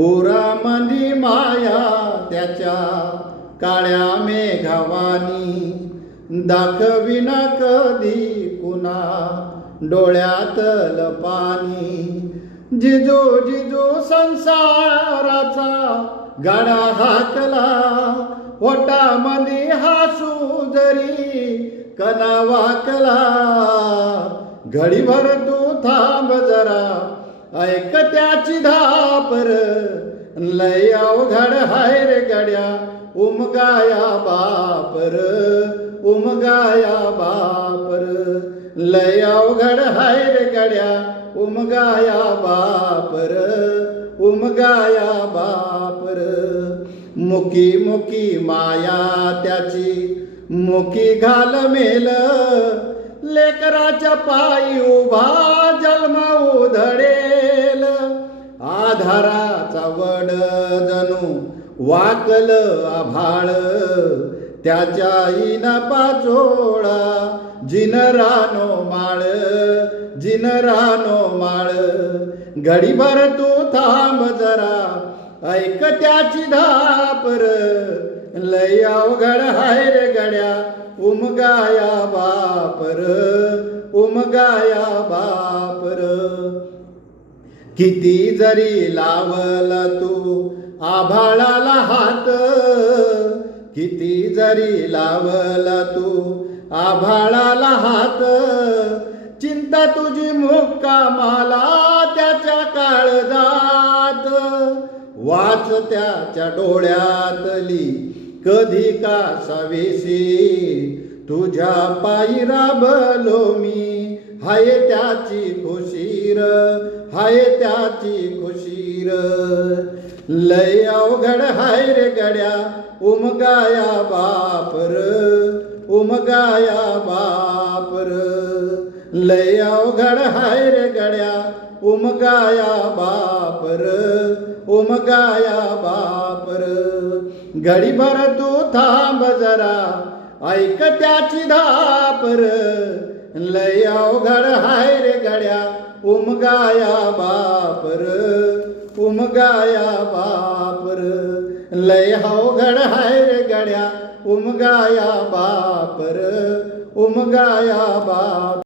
उरामंदी माया त्याच्या काळ्या मेघावानी, दाखविना कधी कुणा डोळ्यातल पाणी. जिजू जिजू संसाराचा गाडा हाकला, पोटामध्ये हासू जरी कणा वाकला. घडीभर तू थांब जरा, ऐक त्याची धापर, लय अवघड हाय रे गड्या उमगाया बापर, उमगाया बापर. लय अवघड हाय रे गड्या उमगाया बापर, उमगाया बापर. मुकी मुकी माया त्याची मुकी घाल मेल, लेकराच्या पायी उभा जन्म उधळेल. आधाराचा वड जणू वाकल आभाळ, त्याच्या ईना पाचोळा जिनरानो माळ, जिनरानो माळ. घडीभर तू थांब जरा, ऐक त्याची धापर, लय अवघड हाय रे गड्या उमगाया बापर, उमगाया बापर. किती जरी लावल तू आभाळाला हात, किती जरी लावल तू आभाळाला हात, चिंता तुझी मुक्कामाला त्याच्या काळजात. वाच त्याच्या डोळ्यातली कधी का सवेसी, तुझ्या पायी राबलो मी, हाय त्याची खुशीर, हाय त्याची खुशीर. लय अवघड हाय रे गड्या उमगाया बापर, उमगाया बापर. लय अवघड हाय रे गड्या उमगाया बापर, उमगाया बापर. घडीभर तू थांब जरा, ऐक त्याची धापर, लय अवघड हाय रे गड्या उमगाया बापर, उमगाया बापर. लय अवघड हाय रे गड्या उमगाया बापर, उमगाया बापर.